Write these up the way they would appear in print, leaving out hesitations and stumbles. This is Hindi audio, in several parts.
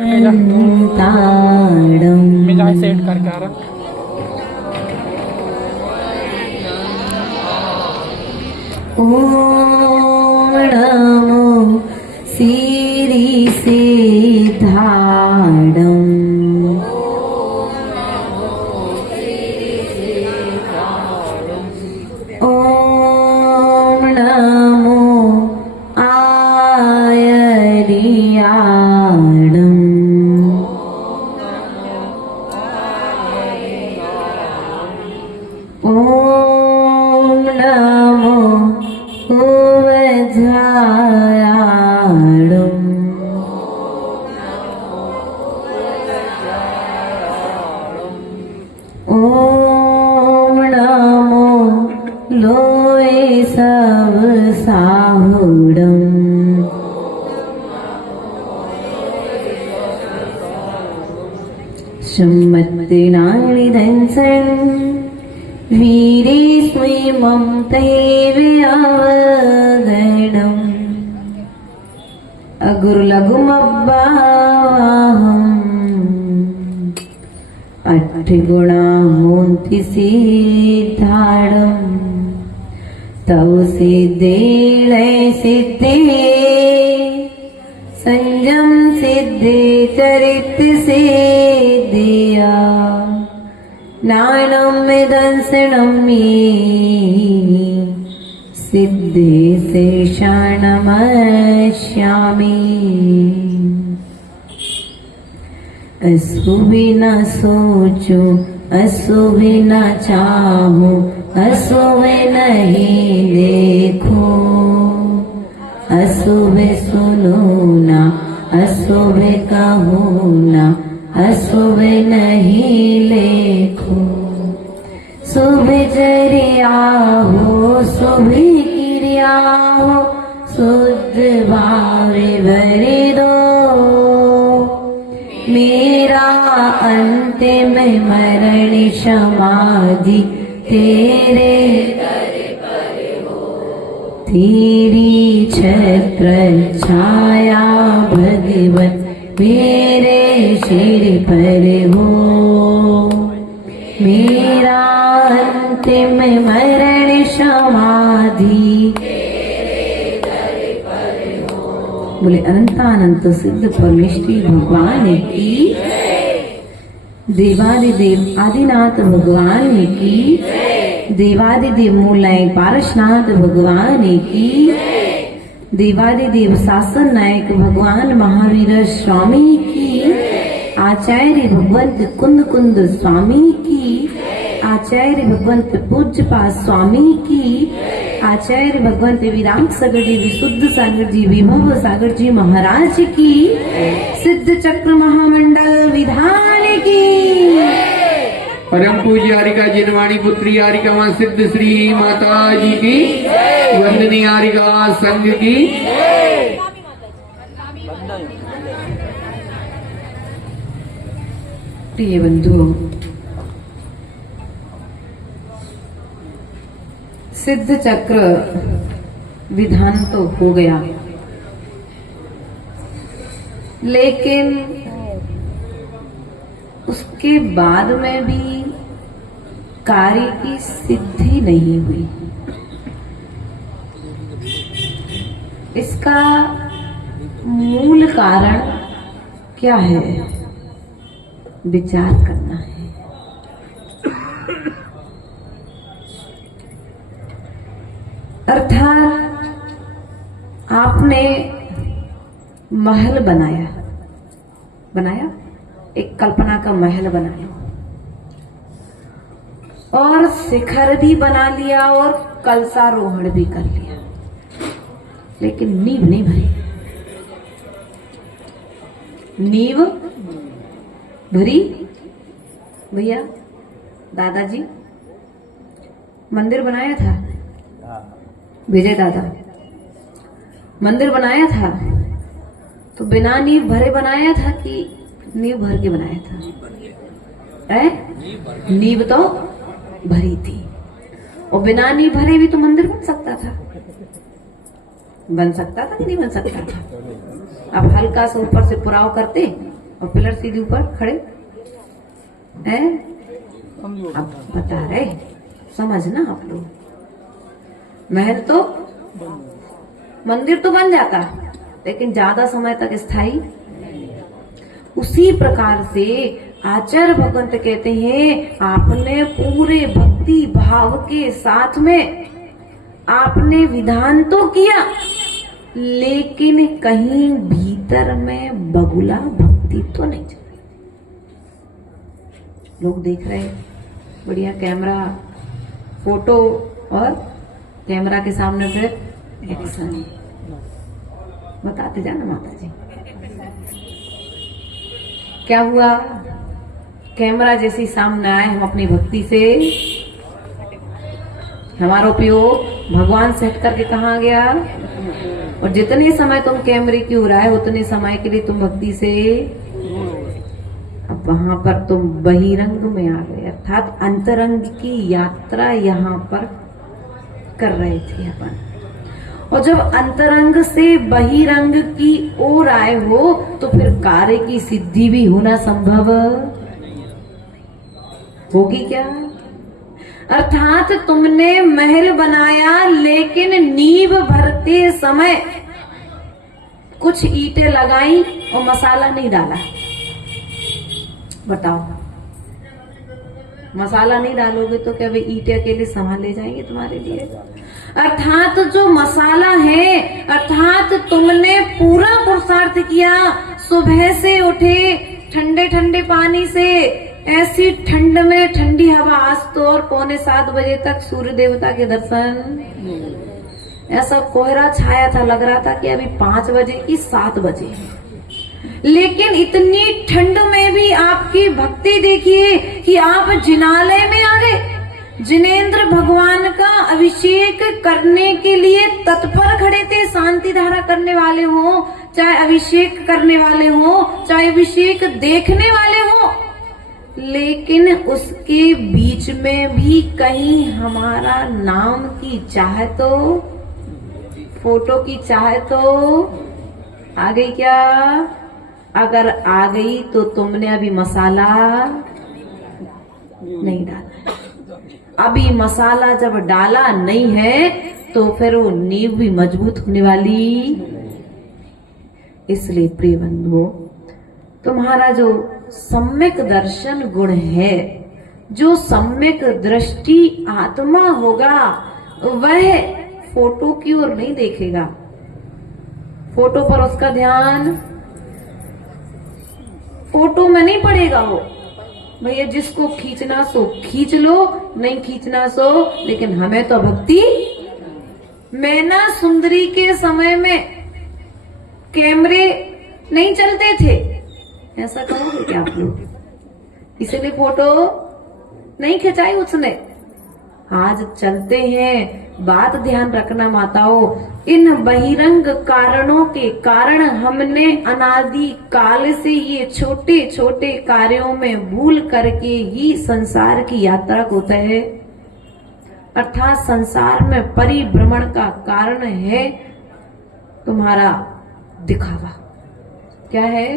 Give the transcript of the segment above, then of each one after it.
मैं सेट करके आ रहा। ओम नमो श्री सिद्धाडम। ओम नमो आयरियाडम। ओम नमो उवजायाडम। ओम नमो लोए सब साहुडम। सम्मतिनानि धंसन वीरे स्वीमं तैव्यावगणम् अगुरुलघुमब्बाहम् अट्ठिगुणा होन्ति सिद्धाडम् तव सिद्धे लय सिद्धे संयम सिद्धे चरित सिद्धिया नानम में दंसनम सिद्धे से शानमश्यामि। असु भी न सोचूं असु भी न चाहूं असु भी नहीं देखूं असु भी सुनूं ना असु भी कहूं ना असु भी नहीं लेखूं। सुबह चर्या हो सुबह क्रिया हो शुद्ध भावे भरे दो मेरा अंतिम मरण समाधि तेरे तेरी छत्र छाया भगवत मेरे सिर पर हो। मेरा अंतिम मरण समाधि बोले अनंतानंत सिद्ध परमेश्वरी भगवान की, देवादिदेव आदिनाथ भगवान की, देवादिदेव मूलय पारसनाथ भगवान की, देवादिदेव शासन नायक भगवान महावीर स्वामी की, आचार्य भगवंत कुंद कुंद स्वामी की, आचार्य भगवंत पूज्यपाद स्वामी की, आचार्य भगवंत विराट सागर जी विशुद्ध सागर जी विभव सागर जी महाराज की, सिद्ध चक्र महामंडल विधान की, परम पूज्य हारिका जिनवाणी पुत्री हारिका मां सिद्ध श्री माता जी की, वंदनीय हारिका संघ की। प्रिय बंधुओं, सिद्ध चक्र विधान तो हो गया, लेकिन उसके बाद में भी कार्य की सिद्धि नहीं हुई। इसका मूल कारण क्या है, विचार करना है। अर्थात आपने महल बनाया एक कल्पना का महल बना लो और शिखर भी बना लिया और कलशारोहण भी कर लिया, लेकिन नींव नहीं भरी। नींव भरी भैया? दादाजी मंदिर बनाया था, विजय दादा मंदिर बनाया था तो बिना नींव भरे बनाया था कि नींव भर के बनाया था? नींव तो भरी थी, और बिना नींव भरे भी तो मंदिर बन सकता था कि नहीं बन सकता था? अब हल्का सा ऊपर से पुराव करते और पिलर सीधे ऊपर खड़े हैं। अब बता रहे, समझना आप लोग। महल तो, मंदिर तो बन जाता, लेकिन ज्यादा समय तक स्थायी। उसी प्रकार से आचार्य भगवंत कहते हैं, आपने पूरे भक्ति भाव के साथ में आपने विधान तो किया, लेकिन कहीं भीतर में बगुला भक्ति तो नहीं चली। लोग देख रहे हैं, बढ़िया कैमरा, फोटो, और कैमरा के सामने फिर एक्शन। बताते जाना माता जी क्या हुआ। कैमरा जैसे सामने आए, हम अपनी भक्ति से हमारा उपयोग भगवान से हट करके कहाँ गया। और जितने समय तुम कैमरे की ओर आए, उतने समय के लिए तुम भक्ति से, अब वहां पर तुम बहिरंग में आ गए, अर्थात अंतरंग की यात्रा यहाँ पर कर रहे थे अपन। और जब अंतरंग से बहिरंग की ओर आए हो, तो फिर कार्य की सिद्धि भी होना संभव होगी क्या। अर्थात तुमने महल बनाया, लेकिन नींव भरते समय कुछ ईंटें लगाई और मसाला नहीं डाला। बताओ, मसाला नहीं डालोगे तो क्या वे ईंटें अकेले संभाल ले जाएंगे तुम्हारे लिए। अर्थात जो मसाला है, अर्थात तुमने पूरा पुरुषार्थ किया। सुबह से उठे, ठंडे ठंडे पानी से, ऐसी ठंड में ठंडी हवा, आज तो और 6:45 बजे तक सूर्य देवता के दर्शन। ऐसा कोहरा छाया था, लग रहा था कि अभी 5 बजे की 7 बजे। लेकिन इतनी ठंड में भी आपकी भक्ति देखिए कि आप जिनालय में आ गए। जिनेंद्र भगवान का अभिषेक करने के लिए तत्पर खड़े थे। शांति धारा करने वाले हो, चाहे अभिषेक करने वाले हो, चाहे अभिषेक देखने वाले हो, लेकिन उसके बीच में भी कहीं हमारा नाम की चाह तो, फोटो की चाह तो आ गई क्या। अगर आ गई तो तुमने अभी मसाला नहीं डाला। अभी मसाला जब डाला नहीं है तो फिर वो नींव भी मजबूत होने वाली। इसलिए प्रिय बंधुओं, तुम्हारा जो सम्यक दर्शन गुण है, जो सम्यक दृष्टि आत्मा होगा, वह फोटो की ओर नहीं देखेगा। फोटो पर उसका ध्यान फोटो में नहीं पड़ेगा। वो भैया जिसको खींचना सो खींच लो, नहीं खींचना सो, लेकिन हमें तो भक्ति। मैना सुंदरी के समय में कैमरे नहीं चलते थे, ऐसा कहोगे क्या आप लोग? इसलिए फोटो नहीं खिंचाई उसने। आज चलते हैं। बात ध्यान रखना माताओं, इन बहिरंग कारणों के कारण हमने अनादि काल से ये छोटे छोटे कार्यों में भूल करके ही संसार की यात्रा को तय, अर्थात संसार में परिभ्रमण का कारण है तुम्हारा दिखावा। क्या है?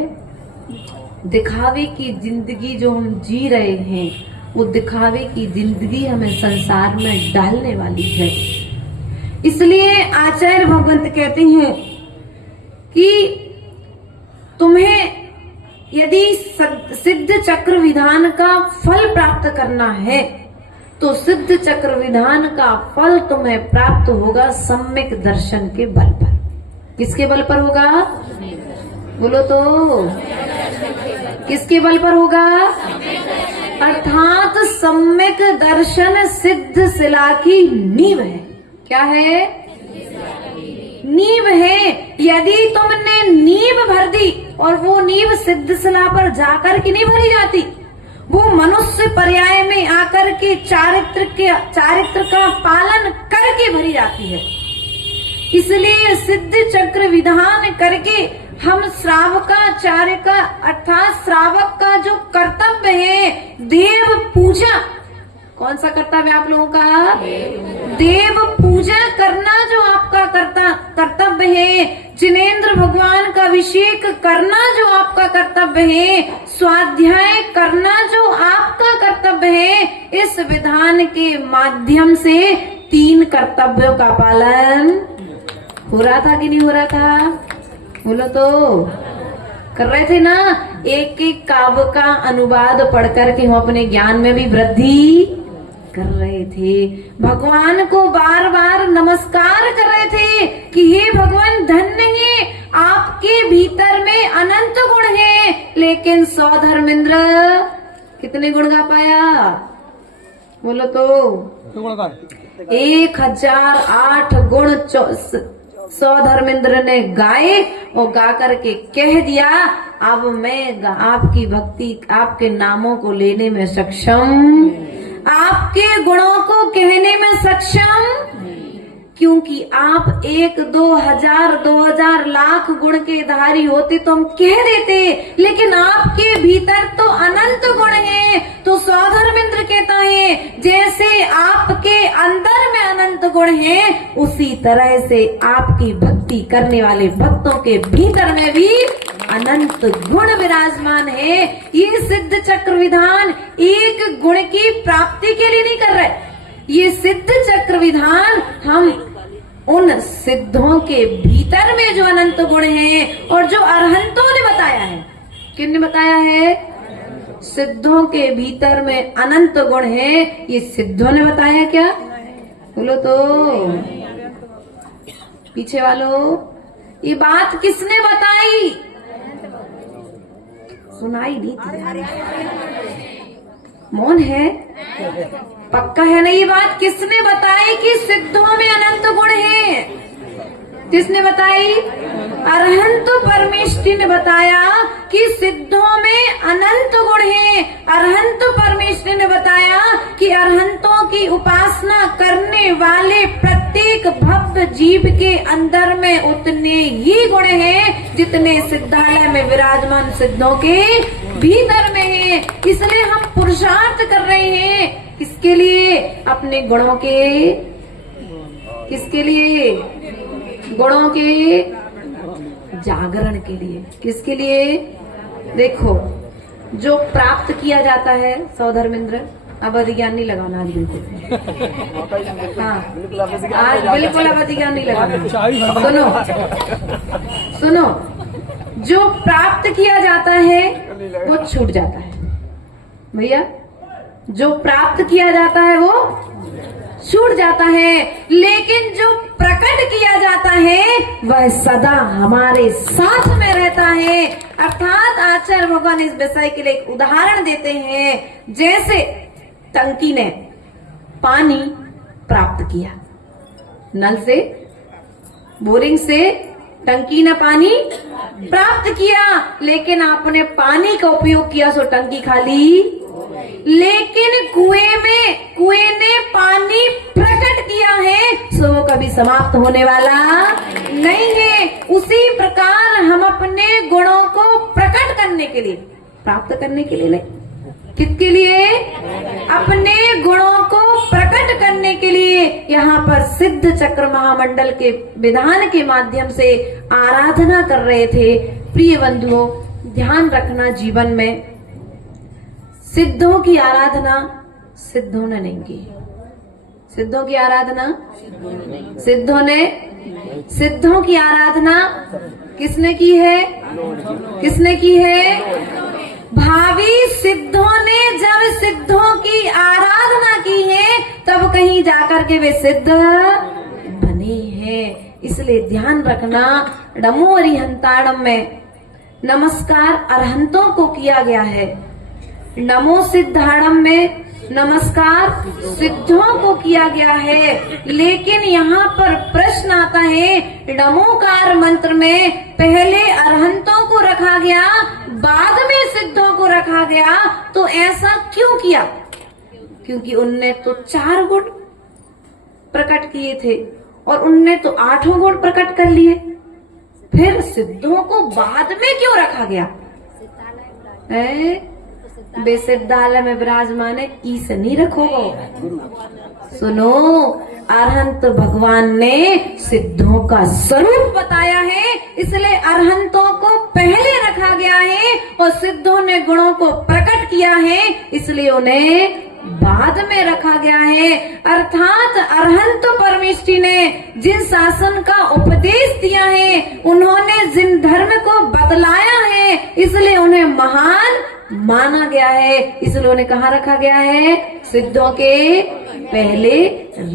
दिखावे की जिंदगी जो हम जी रहे हैं, वो दिखावे की जिंदगी हमें संसार में डालने वाली है। इसलिए आचार्य भगवंत कहते हैं कि तुम्हें यदि सिद्ध चक्र विधान का फल प्राप्त करना है, तो सिद्ध चक्र विधान का फल तुम्हें प्राप्त होगा सम्यक दर्शन के बल पर। किसके बल पर होगा? बोलो तो, किसके बल पर होगा? अर्थात सम्यक दर्शन सिद्ध शिला की नींव है। क्या है? नींव है। यदि तुमने नींव भर दी और वो नींव सिद्ध शिला पर जाकर के नहीं भरी जाती, वो मनुष्य पर्याय में आकर के चारित्र का पालन करके भरी जाती है। इसलिए सिद्ध चक्र विधान करके हम श्रावकाचार्य का, अर्थात श्रावक का जो कर्तव्य है, देव पूजा। कौन सा कर्तव्य आप लोगों का? देव पूजा करना जो आपका कर्तव्य है, जिनेंद्र भगवान का अभिषेक करना जो आपका कर्तव्य है, स्वाध्याय करना जो आपका कर्तव्य है, इस विधान के माध्यम से 3 कर्तव्यों का पालन हो रहा था कि नहीं हो रहा था? बोलो तो। कर रहे थे ना? एक एक काव्य का अनुवाद पढ़कर के हम अपने ज्ञान में भी वृद्धि कर रहे थे। भगवान को बार बार नमस्कार कर रहे थे कि हे भगवान, धन्य है, आपके भीतर में अनंत गुण है। लेकिन सौधर्मेंद्र कितने गुण गा पाया? बोलो तो। 1008 गुण सौधर्मेंद्र ने गाए और गा करके कह दिया, अब मैं आपकी भक्ति, आपके नामों को लेने में सक्षम, आपके गुणों को कहने में सक्षम, क्योंकि आप 1, 2000, 2000 लाख गुण के धारी होते तो हम कह देते, लेकिन आपके भीतर तो अनंत गुण है। तो सौधर्मेंद्र कहता है, जैसे आपके अंदर में अनंत गुण है, उसी तरह से आपकी भक्ति करने वाले भक्तों के भीतर में भी अनंत गुण विराजमान है। ये सिद्ध चक्र विधान एक गुण की प्राप्ति के लिए नहीं कर रहे, ये सिद्ध चक्र विधान हम उन सिद्धों के भीतर में जो अनंत गुण हैं और जो अरहंतों ने बताया है। किसने बताया है? सिद्धों के भीतर में अनंत गुण है, ये सिद्धों ने बताया क्या? बोलो तो। पीछे वालों, ये बात किसने बताई? सुनाई नहीं थी, मौन है, पक्का है ना? ये बात किसने बताई कि सिद्धों में अनंत गुण है? किसने बताई? अरहंत परमेष्ठी ने बताया कि सिद्धों में अनंत गुण है। अरहंत परमेष्ठी ने बताया कि अरहंतों की उपासना करने वाले प्रत्येक भक्त जीव के अंदर में उतने ही गुण हैं जितने सिद्धालय में विराजमान सिद्धों के भीतर में है। इसलिए हम पुरुषार्थ कर रहे हैं। किसके लिए? अपने गुणों के। किसके लिए? गुणों के जागरण के लिए। किसके लिए? देखो, जो प्राप्त किया जाता है सौधर्मेंद्र, अवधि ज्ञान नहीं लगाना आज बिल्कुल। हाँ, आज बिल्कुल अवधि ज्ञान नहीं लगाना। सुनो, जो प्राप्त किया जाता है वो छूट जाता है भैया। जो प्राप्त किया जाता है वो छूट जाता है, लेकिन जो प्रकट किया जाता है वह सदा हमारे साथ में रहता है। अर्थात आचार्य भगवान इस विषय के लिए एक उदाहरण देते हैं। जैसे टंकी ने पानी प्राप्त किया, नल से, बोरिंग से टंकी ने पानी प्राप्त किया, लेकिन आपने पानी का उपयोग किया सो टंकी खाली। लेकिन कुएं ने पानी प्रकट किया है सो वो कभी समाप्त होने वाला नहीं है। उसी प्रकार हम अपने गुणों को प्रकट करने के लिए, प्राप्त करने के लिए नहीं, किसके लिए? अपने गुणों को प्रकट करने के लिए यहाँ पर सिद्ध चक्र महामंडल के विधान के माध्यम से आराधना कर रहे थे। प्रिय बंधुओं, ध्यान रखना, जीवन में सिद्धों की आराधना सिद्धों ने नहीं की। सिद्धों की आराधना सिद्धों की आराधना किसने की है? किसने की है? भावी सिद्धों ने जब सिद्धों की आराधना की है तब कहीं जाकर के वे सिद्ध बने हैं। इसलिए ध्यान रखना, नमो अरिहंताणम में नमस्कार अरहंतों को किया गया है, नमो सिद्धाणम में नमस्कार सिद्धों को किया गया है। लेकिन यहाँ पर प्रश्न आता है, नमोकार मंत्र में पहले अरहंतों को रखा गया, बाद में सिद्धों को रखा गया, तो ऐसा क्यों किया? क्योंकि उनने तो 4 गुण प्रकट किए थे और उनने तो 8 गुण प्रकट कर लिए। फिर सिद्धों को बाद में क्यों रखा गया? विश्वविद्यालय में विराजमान है, ईस नहीं रखोगो। सुनो, अरहंत भगवान ने सिद्धों का स्वरूप बताया है, इसलिए अरहंतों को पहले रखा गया है और सिद्धों ने गुणों को प्रकट किया है, इसलिए उन्हें बाद में रखा गया है। अर्थात अरहंत परमेष्ठी ने जिन शासन का उपदेश दिया है, उन्होंने जिन धर्म को बतलाया है, इसलिए उन्हें महान माना गया है, इसलिए उन्हें कहाँ रखा गया है? सिद्धों के पहले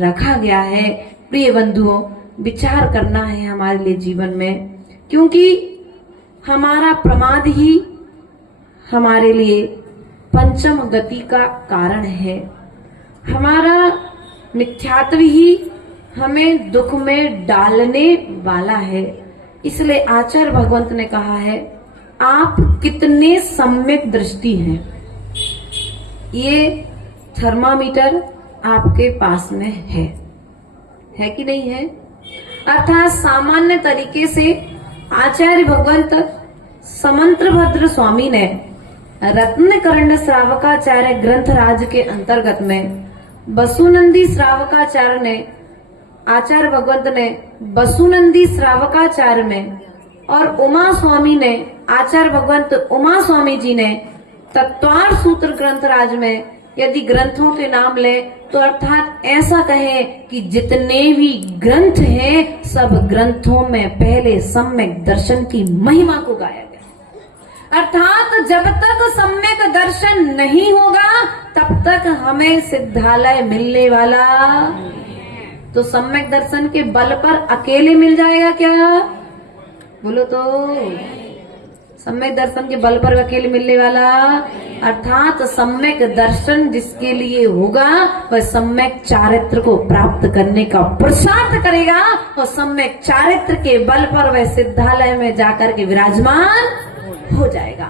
रखा गया है। प्रिय बंधुओं, विचार करना है हमारे लिए जीवन में, क्योंकि हमारा प्रमाद ही हमारे लिए पंचम गति का कारण है। हमारा मिथ्यात्व ही हमें दुख में डालने वाला है। इसलिए आचार्य भगवंत ने कहा है, आप कितने सम्यक दृष्टि हैं। ये थर्मामीटर आपके पास में है कि नहीं है? अर्थात सामान्य तरीके से आचार्य भगवंत समंत्रभद्र स्वामी ने रत्नकर्ण श्रावकाचार्य ग्रंथराज के अंतर्गत में बसुनंदी श्रावकाचार्य ने, आचार्य भगवंत ने बसुनंदी श्रावकाचार्य में और उमा स्वामी ने, आचार्य भगवंत उमा स्वामी जी ने तत्वार सूत्र ग्रंथराज में यदि ग्रंथों के नाम ले तो अर्थात ऐसा कहें कि जितने भी ग्रंथ हैं, सब ग्रंथों में पहले सम्यक दर्शन की महिमा को गाया गया। अर्थात जब तक सम्यक दर्शन नहीं होगा तब तक हमें सिद्धालय मिलने वाला। तो सम्यक दर्शन के बल पर अकेले मिल जाएगा क्या? बोलो तो। सम्यक दर्शन के बल पर अकेले मिलने वाला, अर्थात सम्यक दर्शन जिसके लिए होगा वह सम्यक चारित्र को प्राप्त करने का पुरुषार्थ करेगा और सम्यक चारित्र के बल पर वह सिद्धालय में जाकर के विराजमान हो जाएगा।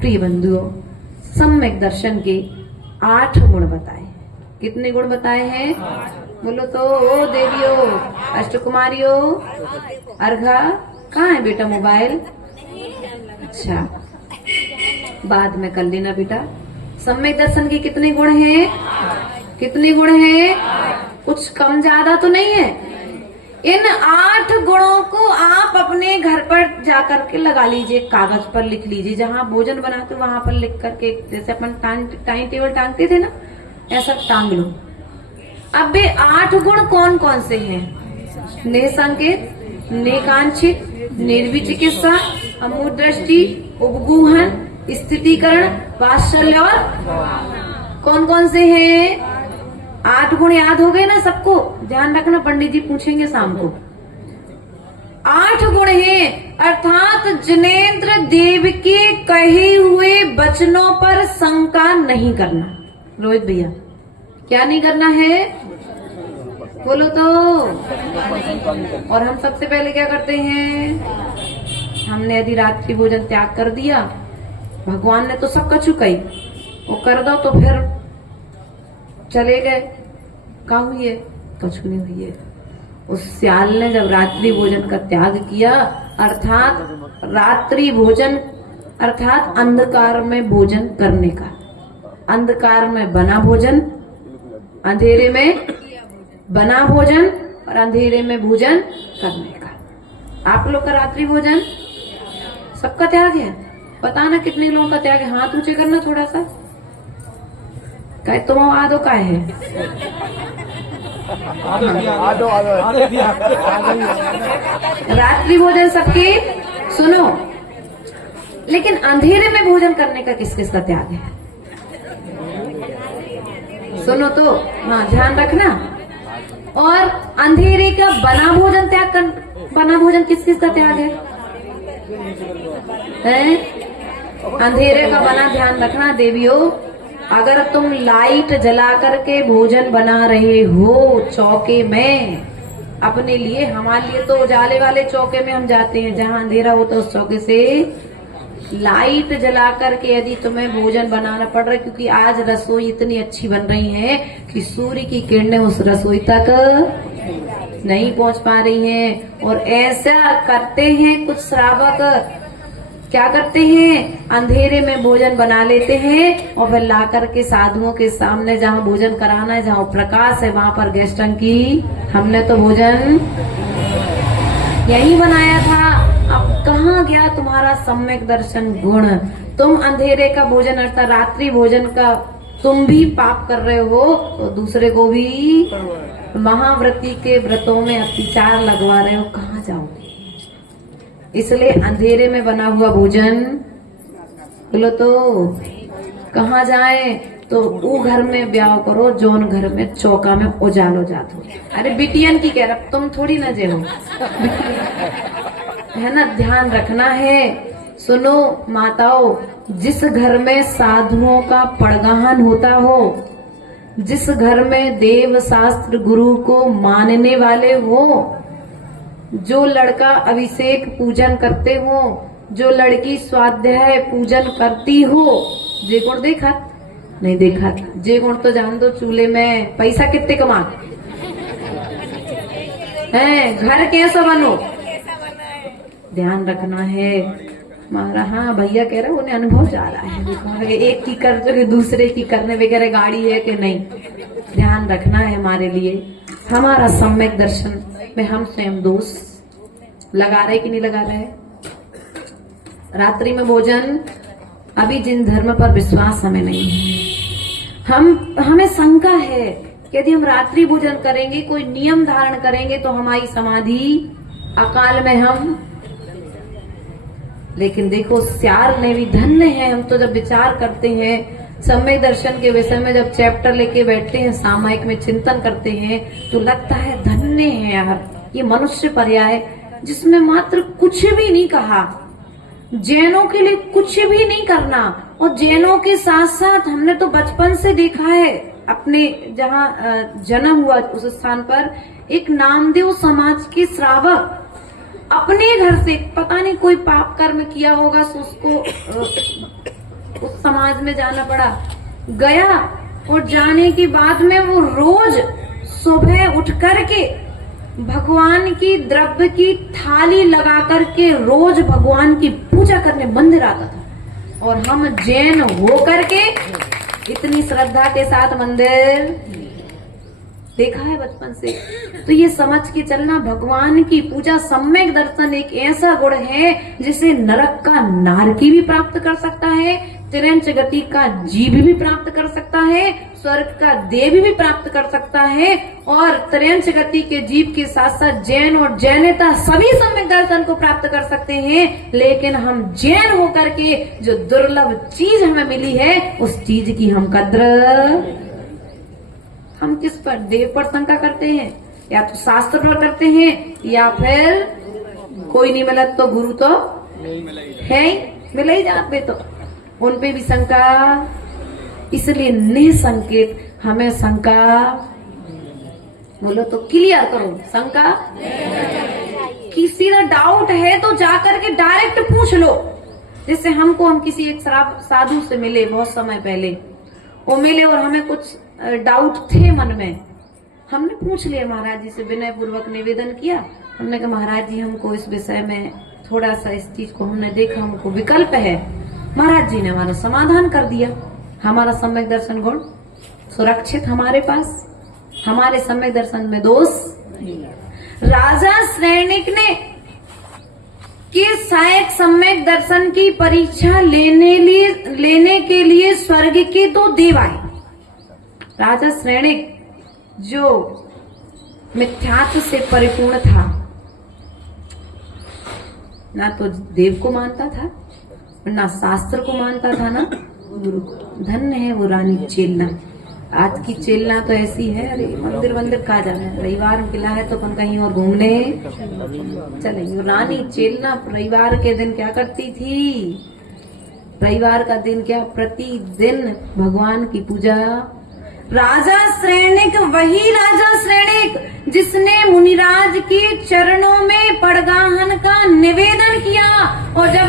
प्रिय बंधुओं, सम्यक दर्शन के 8 गुण बताए। कितने गुण बताए हैं? बोलो तो। ओ देवियों, अष्टकुमारियों, अर्घा कहाँ है बेटा? मोबाइल? अच्छा, बाद में कर लेना बेटा। सम्यक दर्शन के कितने गुण हैं? कितने गुण हैं? कुछ कम ज्यादा तो नहीं है। इन 8 गुणों को आप अपने घर पर जाकर के लगा लीजिए, कागज पर लिख लीजिए। जहाँ भोजन बनाते वहां पर लिख करके, जैसे अपन टाइम टेबल टांगते थे ना, ऐसा टांग लो। अब ये 8 गुण कौन कौन से हैं? निसंकेत, नेकांक्षित, निर्विचिकित्सा, अमूढ़ दृष्टि, उपगूहन, स्थितीकरण, वात्सल्य और कौन कौन से हैं? 8 गुण याद हो गए ना सबको? ध्यान रखना, पंडित जी पूछेंगे शाम को। 8 गुण हैं, अर्थात जिनेंद्र देव के कहे हुए वचनों पर शंका नहीं करना। रोहित भैया, क्या नहीं करना है? बोलो तो। और हम सबसे पहले क्या करते हैं? हमने यदि रात्रि भोजन त्याग कर दिया, भगवान ने तो सब कछु कही, वो कर दो तो फिर चले गए, क्या हुई है? कछु नहीं हुई है। उस सियाल ने जब रात्रि भोजन का त्याग किया, अर्थात रात्रि भोजन अर्थात अंधकार में भोजन करने का, अंधकार में बना भोजन, अंधेरे में बना भोजन और अंधेरे में भोजन करने का। आप लोग का रात्रि भोजन सबका त्याग है? बताना कितने लोगों का त्याग है? हाथ ऊंचे करना थोड़ा सा। कहे तुम आदो का है? रात्रि भोजन सबके सुनो, लेकिन अंधेरे में भोजन करने का किस किस का त्याग है? सुनो तो, हाँ ध्यान रखना। और अंधेरे का बना भोजन त्याग कर, बना भोजन किस किस का त्याग है? अंधेरे का बना ध्यान रखना देवियों। अगर तुम लाइट जला करके भोजन बना रहे हो चौके में अपने लिए, हमारे लिए तो उजाले वाले चौके में हम जाते हैं, जहाँ अंधेरा होता है उस चौके से लाइट जला करके यदि तुम्हें भोजन बनाना पड़ रहा है, क्योंकि आज रसोई इतनी अच्छी बन रही है कि सूर्य की किरणें उस रसोई तक नहीं पहुंच पा रही हैं। और ऐसा करते हैं कुछ श्रावक क्या करते हैं, अंधेरे में भोजन बना लेते हैं और फिर ला करके साधुओं के सामने जहाँ भोजन कराना है, जहाँ प्रकाश है, वहां पर गैस टंकी, हमने तो भोजन यही बनाया था। अब कहाँ गया तुम्हारा सम्यक दर्शन गुण? तुम अंधेरे का भोजन अर्थात रात्रि भोजन का तुम भी पाप कर रहे हो, तो दूसरे को भी महाव्रती के व्रतों में अत्याचार लगवा रहे हो, कहाँ जाओगे? इसलिए अंधेरे में बना हुआ भोजन बोलो तो कहाँ जाए? तो वो घर में ब्याह करो जोन घर में चौका में उजालो जात हो। अरे बिटियन की कह रहा, तुम थोड़ी ना जे हो है ना, ध्यान रखना है। सुनो माताओं, जिस घर में साधुओं का पड़गाहन होता हो, जिस घर में देव शास्त्र गुरु को मानने वाले हो, जो लड़का अभिषेक पूजन करते हो, जो लड़की स्वाध्याय पूजन करती हो, जे गुण देखा नहीं देखा, जे गुण तो जान दो चूल्हे में पैसा कितने कमा है, घर कैसा बनो, ध्यान रखना है हमारा। हाँ भैया कह रहे उन्हें अनुभव जा रहा है, देखो एक की कर जो दूसरे की करने वगैरह गाड़ी है कि नहीं, ध्यान रखना है हमारे लिए। हमारा सम्यक दर्शन में हम स्वयं दोष लगा रहे कि नहीं लगा रहे? रात्रि में भोजन, अभी जिन धर्म पर विश्वास हमें नहीं है, हमें शंका है यदि हम रात्रि भोजन करेंगे, कोई नियम धारण करेंगे तो हमारी समाधि अकाल में हम, लेकिन देखो श्यार ने भी धन्य है। हम तो जब विचार करते हैं सम्यक दर्शन के विषय में, जब चैप्टर लेके बैठते हैं, सामायिक में चिंतन करते हैं, तो लगता है धन्य है यार ये मनुष्य पर्याय, जिसमें मात्र कुछ भी नहीं कहा, जैनों के लिए कुछ भी नहीं करना। और जैनों के साथ साथ हमने तो बचपन से देखा है, अपने जहाँ जन्म हुआ उस स्थान पर एक नामदेव समाज के श्रावक अपने घर से, पता नहीं कोई पाप कर्म किया होगा तो उसको उस समाज में जाना पड़ा, गया और जाने के बाद में वो रोज सुबह उठ करके भगवान की द्रव्य की थाली लगा करके रोज भगवान की पूजा करने मंदिर आता था। और हम जैन हो करके इतनी श्रद्धा के साथ मंदिर देखा है बचपन से। तो ये समझ के चलना, भगवान की पूजा सम्यक दर्शन एक ऐसा गुण है जिसे नरक का नारकी भी प्राप्त कर सकता है, तिरंच गति का जीव भी प्राप्त कर सकता है, स्वर्ग का देव भी प्राप्त कर सकता है। और तिरंच गति के जीव के साथ साथ जैन और जैनता सभी सम्यक दर्शन को प्राप्त कर सकते हैं। लेकिन हम जैन होकर के जो दुर्लभ चीज हमें मिली है, उस चीज की हम कद्र, हम किस पर, देव पर शंका करते हैं, या तो शास्त्र पर करते हैं, या फिर कोई नहीं मिला तो गुरु तो है ही, मिला ही जाते तो उन पे भी शंका। इसलिए निसंकेत हमें शंका, बोलो तो क्लियर करो, शंका किसी का डाउट है तो जाकर के डायरेक्ट पूछ लो। जैसे हमको, हम किसी एक साधु से मिले बहुत समय पहले, वो मिले और हमें कुछ डाउट थे मन में, हमने पूछ लिया महाराज जी से, विनय पूर्वक निवेदन किया। हमने कहा महाराज जी हमको इस विषय में थोड़ा सा, इस चीज को हमने देखा, हमको विकल्प है। महाराज जी ने हमारा समाधान कर दिया। हमारा सम्यक दर्शन गुण सुरक्षित हमारे पास, हमारे सम्यक दर्शन में दोष। राजा श्रेणिक ने कि सहायक सम्यक दर्शन की परीक्षा लेने के लिए स्वर्ग के दो देव आए। राजा श्रेणिक जो मिथ्यात्व से परिपूर्ण था, ना तो देव को मानता था, ना शास्त्र को मानता था, ना गुरु को। धन्य है वो रानी चेलना। आज की चेलना तो ऐसी है, अरे मंदिर मंदिर कहा जाना है, रविवार मिला है तो अपन कहीं और घूमने चलेंगे। रानी चेलना रविवार के दिन क्या करती थी? रविवार का दिन क्या, प्रतिदिन भगवान की पूजा। राजा श्रेणिक, वही राजा श्रेणिक जिसने मुनिराज के चरणों में पड़गाहन का निवेदन किया, और जब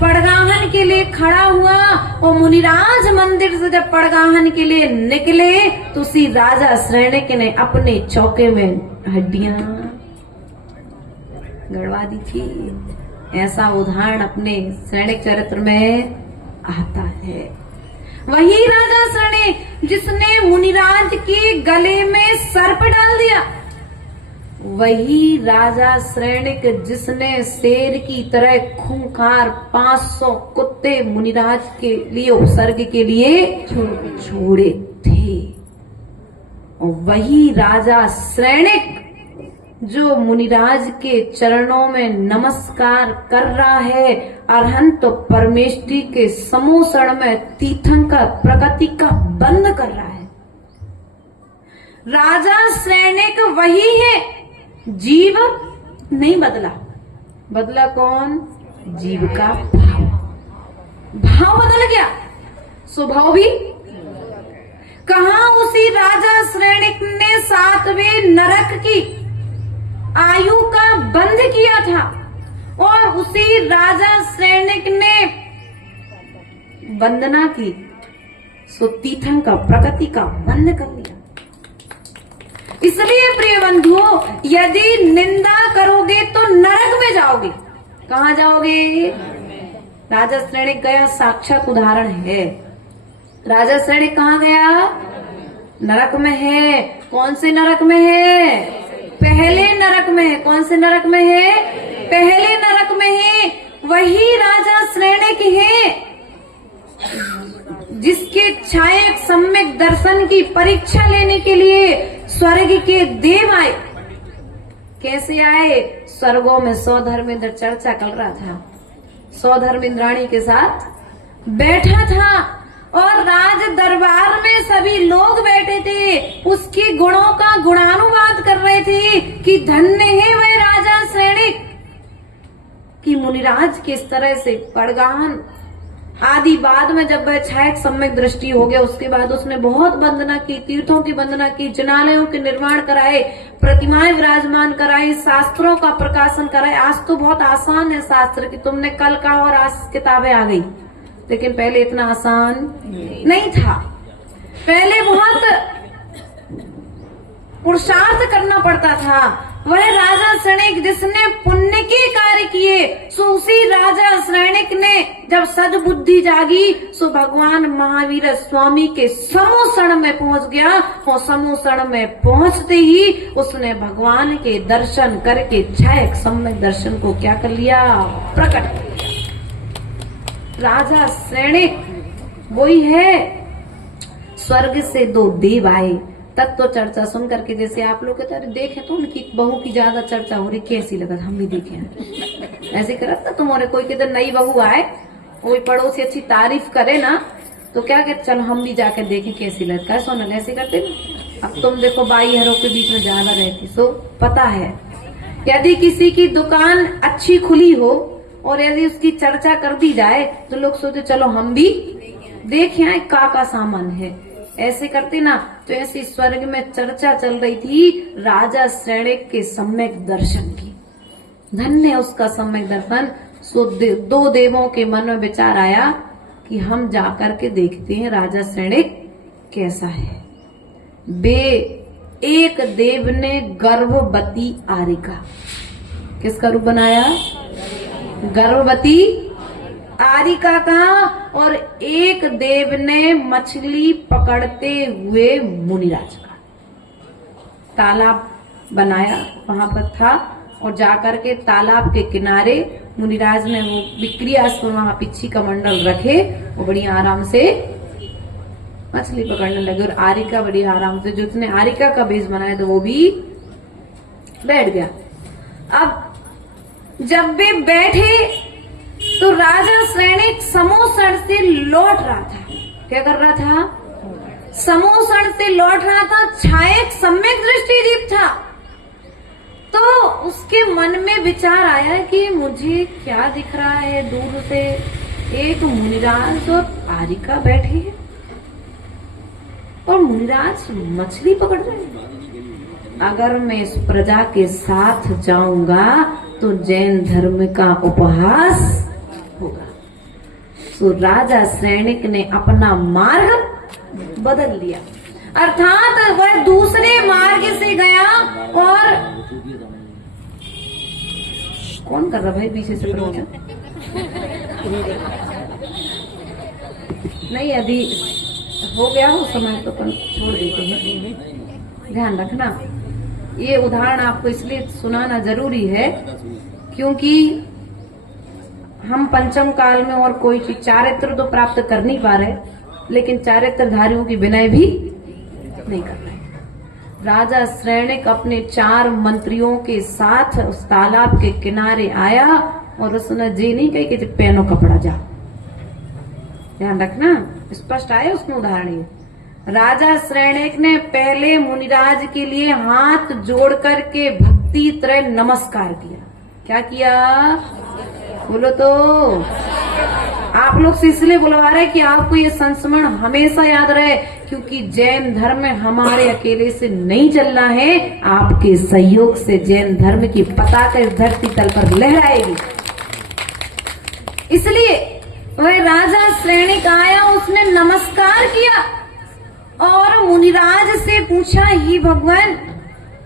पड़गाहन के लिए खड़ा हुआ और मुनिराज मंदिर से जब पड़गाहन के लिए निकले, तो उसी राजा श्रेणिक ने अपने चौके में हड्डियां गड़वा दी थी। ऐसा उदाहरण अपने सैनिक चरित्र में आता है। वही राजा सैनिक जिसने मुनिराज के गले में सर्प डाल दिया, वही राजा सैनिक जिसने शेर की तरह खूंखार 500 कुत्ते मुनिराज के लिए उपसर्ग के लिए छोड़े थे। और वही राजा सैनिक जो मुनिराज के चरणों में नमस्कार कर रहा है, अरहंत परमेष्टि के समोसण में तीर्थंकर प्रकृति का बंद कर रहा है। राजा सैनिक वही है, जीव नहीं बदला। बदला कौन? जीव का भाव। भाव बदल गया, स्वभाव भी। कहा उसी राजा सैनिक ने 7वें नरक की आयु का बंध किया था, और उसी राजा सैनिक ने वंदना की, सो तीर्थंकर प्रकृति का बंध कर लिया। इसलिए प्रिय बंधुओं, यदि निंदा करोगे तो नरक में जाओगे। कहाँ जाओगे? राजा सैनिक गया, साक्षात उदाहरण है। राजा सैनिक कहाँ गया? नरक में है। कौन से नरक में है? पहले नरक में है। कौन से नरक में है? पहले नरक में है। वही राजा सैनिक है जिसके छायक सम्यक दर्शन की परीक्षा लेने के लिए स्वर्ग के देव आए। कैसे आए? स्वर्गों में 100 धर्मेंद्र चर्चा कर रहा था, 100 धर्मेंद्राणी के साथ बैठा था, और राज दरबार में सभी लोग बैठे थे, उसके गुणों का गुणानुवाद कर रहे थे कि धन्य है वह राजा सैनिक कि मुनिराज किस तरह से पड़गान आदि। बाद में जब वह छायक सम्यक दृष्टि हो गया, उसके बाद उसने बहुत वंदना की, तीर्थों की वंदना की, जिनालयों के निर्माण कराए, प्रतिमाएं विराजमान कराई, शास्त्रों का प्रकाशन कराए। आज तो बहुत आसान है शास्त्र कि तुमने कल कहा और आज किताबें आ गई, लेकिन पहले इतना आसान नहीं था। पहले बहुत पुरुषार्थ करना पड़ता था। वह राजा सैनिक जिसने पुण्य के कार्य किए, सो उसी राजा सैनिक ने जब सद बुद्धि जागी, सो भगवान महावीर स्वामी के समोसण में पहुंच गया, और समोसण में पहुंचते ही उसने भगवान के दर्शन करके छायक सम्यक दर्शन को क्या कर लिया? प्रकट कर लिया। राजा सैनिक वही है। स्वर्ग से 2 देव आए, तक तो चर्चा सुन करके, जैसे आप लोग कहते देखे तो उनकी बहू की ज्यादा चर्चा हो रही, कैसी लगा? हम भी देखे ऐसे करत ना, तुम्हारे कोई कहते नई बहू आए, कोई पड़ोसी अच्छी तारीफ करे ना, तो क्या कहते चलो हम भी जाकर देखें कैसी लगता है। सोनल ऐसे करते ना। अब तुम देखो बाई हरों के बीच में ज्यादा रहती, सो पता है यदि किसी की दुकान अच्छी खुली हो और यदि उसकी चर्चा कर दी जाए तो लोग सोचते चलो हम भी देखें आए का सामान है। ऐसे करते ना, तो ऐसी स्वर्ग में चर्चा चल रही थी राजा सैनिक के सम्यक दर्शन की। धन्य उसका सम्यक दर्शन। सो 2 देवों के मन में विचार आया कि हम जाकर के देखते हैं राजा सैनिक कैसा है। एक देव ने गर्भवती आरिका, किसका रूप बनाया? गर्भवती आरिका का। और एक देव ने मछली पकड़ते हुए मुनिराज का तालाब बनाया, वहां पर था, और जाकर के तालाब के किनारे मुनिराज ने वो विक्रियास्पद वहां पिच्छी का मंडल रखे, वो बड़ी आराम से मछली पकड़ने लगे। और आरिका बड़ी आराम से, जो उसने आरिका का बेस बनाया तो वो भी बैठ गया। अब जब वे बैठे तो राजा सैनिक समोसण से लौट रहा था। क्या कर रहा था? समोसण से लौट रहा था। छायक सम्यक दृष्टि जीव था, तो उसके मन में विचार आया कि मुझे क्या दिख रहा है? दूर से एक मुनिराज और आरिका बैठे हैं, और मुनिराज मछली पकड़ रहे हैं। अगर मैं इस प्रजा के साथ जाऊंगा तो जैन धर्म का उपहास होगा। तो राजा सैनिक ने अपना मार्ग बदल लिया, अर्थात वह दूसरे मार्ग से गया और कौन कर रहा भाई पीछे से प्रवचन? नहीं, यदि हो गया हो समय तो अपन छोड़ देते हैं। ध्यान रखना, ये उदाहरण आपको इसलिए सुनाना जरूरी है क्योंकि हम पंचम काल में और कोई चीज चारित्र तो प्राप्त कर नहीं पा रहे, लेकिन चारित्रधारियों की विनय भी नहीं कर रहे। राजा श्रेणिक अपने 4 मंत्रियों के साथ उस तालाब के किनारे आया और उसने ये नहीं कही कि पहनो कपड़ा जा। ध्यान रखना, स्पष्ट आया उसमें उदाहरण ये। राजा श्रेणिक ने पहले मुनिराज के लिए हाथ जोड़ करके भक्ति त्रय नमस्कार किया। क्या किया? बोलो तो। आप लोग से इसलिए बुलवा रहे कि आपको ये संस्मरण हमेशा याद रहे, क्योंकि जैन धर्म में हमारे अकेले से नहीं चलना है, आपके सहयोग से जैन धर्म की पताका इस धरती तल पर लहराएगी। इसलिए वह राजा श्रेणिक आया, उसने नमस्कार किया और मुनिराज से पूछा, ही भगवान,